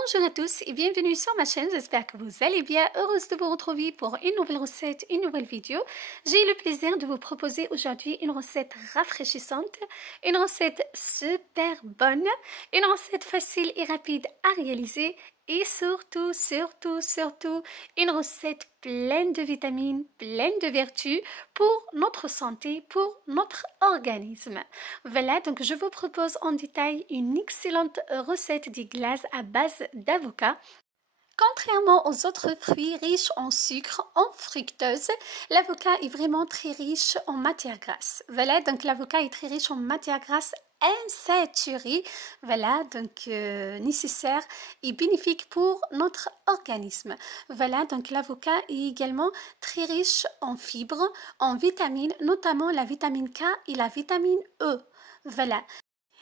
Bonjour à tous et bienvenue sur ma chaîne, j'espère que vous allez bien, heureuse de vous retrouver pour une nouvelle recette, une nouvelle vidéo. J'ai le plaisir de vous proposer aujourd'hui une recette rafraîchissante, une recette super bonne, une recette facile et rapide à réaliser et surtout, une recette pleine de vitamines, pleine de vertus pour notre santé, pour notre organisme. Voilà, donc je vous propose en détail une excellente recette de glace à base d'avocat. Contrairement aux autres fruits riches en sucre, en fructose, l'avocat est vraiment très riche en matière grasse. Voilà, donc l'avocat est très riche en matière grasse insaturée, voilà, donc nécessaire et bénéfique pour notre organisme. Voilà, donc l'avocat est également très riche en fibres, en vitamines, notamment la vitamine K et la vitamine E. Voilà.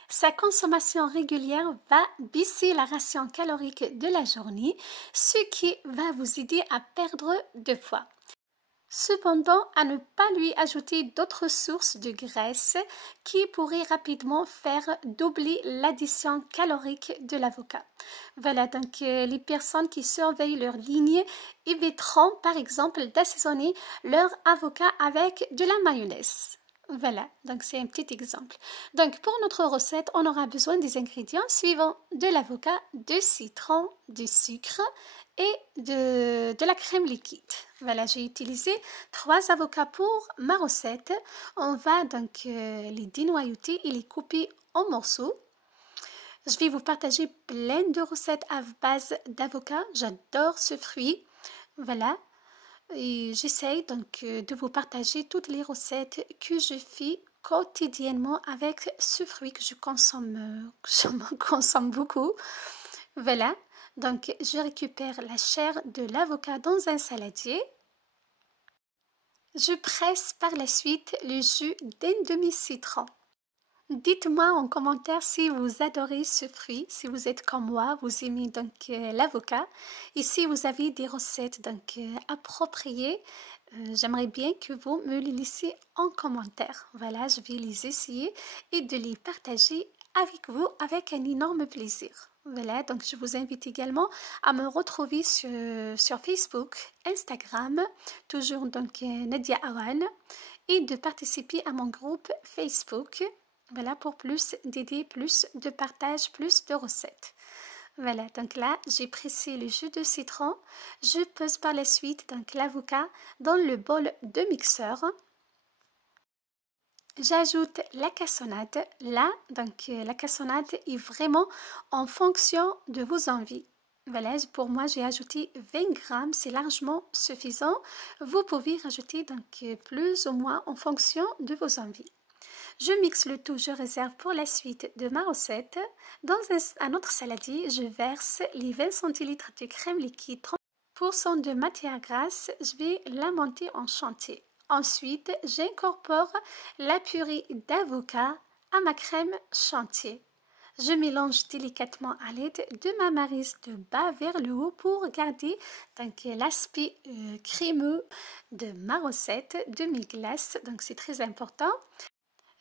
Sa consommation régulière va baisser la ration calorique de la journée, ce qui va vous aider à perdre de poids. Cependant, à ne pas lui ajouter d'autres sources de graisse qui pourraient rapidement faire doubler l'addition calorique de l'avocat. Voilà, donc les personnes qui surveillent leur ligne éviteront par exemple d'assaisonner leur avocat avec de la mayonnaise. Voilà, donc c'est un petit exemple. Donc pour notre recette, on aura besoin des ingrédients suivants: de l'avocat, de citron, du sucre et de la crème liquide. Voilà, j'ai utilisé 3 avocats pour ma recette. On va donc les dénoyauter et les couper en morceaux. Je vais vous partager plein de recettes à base d'avocat. J'adore ce fruit. Voilà. Et j'essaye donc de vous partager toutes les recettes que je fais quotidiennement avec ce fruit que je consomme beaucoup. Voilà, donc je récupère la chair de l'avocat dans un saladier. Je presse par la suite le jus d'un demi-citron. Dites-moi en commentaire si vous adorez ce fruit, si vous êtes comme moi, vous aimez donc l'avocat. Et si vous avez des recettes donc appropriées, j'aimerais bien que vous me les laissiez en commentaire. Voilà, je vais les essayer et de les partager avec vous avec un énorme plaisir. Voilà, donc je vous invite également à me retrouver sur Facebook, Instagram, toujours donc Nadia Awan, et de participer à mon groupe Facebook. Voilà, pour plus d'idées, plus de partage, plus de recettes. Voilà, donc là, j'ai pressé le jus de citron. Je pose par la suite donc l'avocat dans le bol de mixeur. J'ajoute la cassonade. Là, donc la cassonade est vraiment en fonction de vos envies. Voilà, pour moi, j'ai ajouté 20 grammes, c'est largement suffisant. Vous pouvez rajouter donc plus ou moins en fonction de vos envies. Je mixe le tout, je réserve pour la suite de ma recette. Dans un autre saladier, je verse les 20 centilitres de crème liquide, 30% de matière grasse. Je vais la monter en chantier. Ensuite, j'incorpore la purée d'avocat à ma crème chantier. Je mélange délicatement à l'aide de ma maryse de bas vers le haut pour garder donc l'aspect crémeux de ma recette, de mes glaces. Donc c'est très important.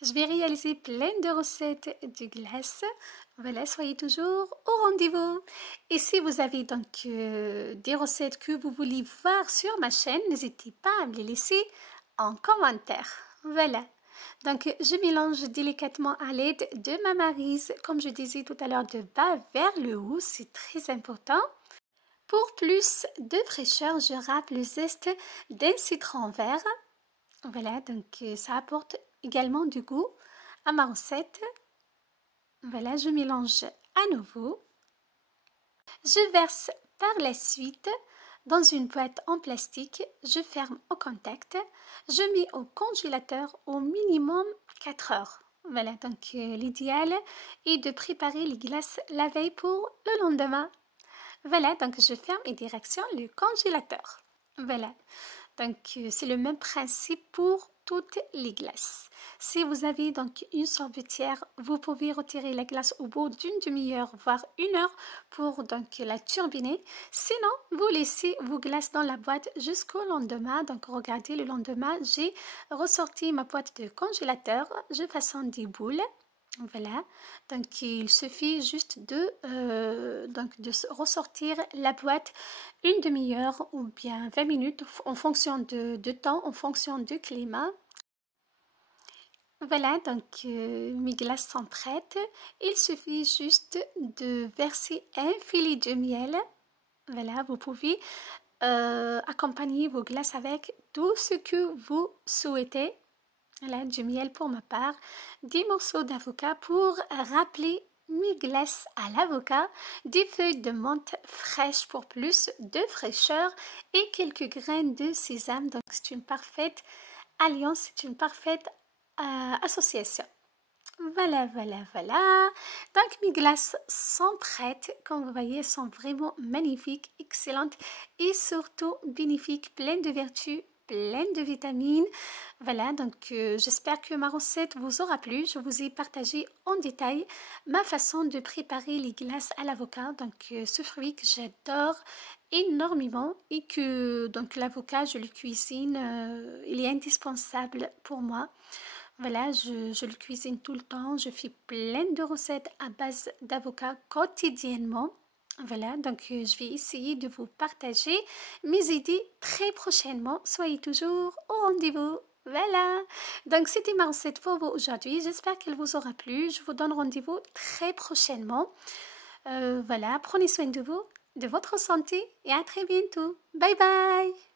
Je vais réaliser plein de recettes de glace. Voilà, soyez toujours au rendez-vous. Et si vous avez donc des recettes que vous voulez voir sur ma chaîne, n'hésitez pas à me les laisser en commentaire. Voilà. Donc, je mélange délicatement à l'aide de ma maryse, comme je disais tout à l'heure, de bas vers le haut. C'est très important. Pour plus de fraîcheur, je râpe le zeste d'un citron vert. Voilà, donc ça apporte également du goût à ma recette. Voilà, je mélange à nouveau. Je verse par la suite dans une boîte en plastique. Je ferme au contact. Je mets au congélateur au minimum 4 heures. Voilà, donc l'idéal est de préparer les glaces la veille pour le lendemain. Voilà, donc je ferme et direction le congélateur. Voilà. Donc, c'est le même principe pour toutes les glaces. Si vous avez donc une sorbetière, vous pouvez retirer la glace au bout d'une demi-heure, voire 1 heure pour donc la turbiner. Sinon, vous laissez vos glaces dans la boîte jusqu'au lendemain. Donc, regardez, le lendemain, j'ai ressorti ma boîte de congélateur. Je façonne des boules. Voilà, donc il suffit juste de ressortir la boîte une demi-heure ou bien 20 minutes en fonction de temps, en fonction du climat. Voilà, donc mes glaces sont prêtes. Il suffit juste de verser un filet de miel. Voilà, vous pouvez accompagner vos glaces avec tout ce que vous souhaitez. Voilà, du miel pour ma part, des morceaux d'avocat pour rappeler mes glaces à l'avocat, des feuilles de menthe fraîches pour plus de fraîcheur et quelques graines de sésame. Donc c'est une parfaite alliance, c'est une parfaite association. Voilà, voilà, voilà. Donc mes glaces sont prêtes. Comme vous voyez, elles sont vraiment magnifiques, excellentes et surtout bénéfiques, pleines de vertus, pleines de vitamines. Voilà, donc j'espère que ma recette vous aura plu. Je vous ai partagé en détail ma façon de préparer les glaces à l'avocat. Donc ce fruit que j'adore énormément et que donc l'avocat, je le cuisine, il est indispensable pour moi. Voilà, je le cuisine tout le temps. Je fais plein de recettes à base d'avocat quotidiennement. Voilà, donc je vais essayer de vous partager mes idées très prochainement. Soyez toujours au rendez-vous. Voilà, donc c'était ma recette pour vous aujourd'hui. J'espère qu'elle vous aura plu. Je vous donne rendez-vous très prochainement. Voilà, prenez soin de vous, de votre santé et à très bientôt. Bye bye.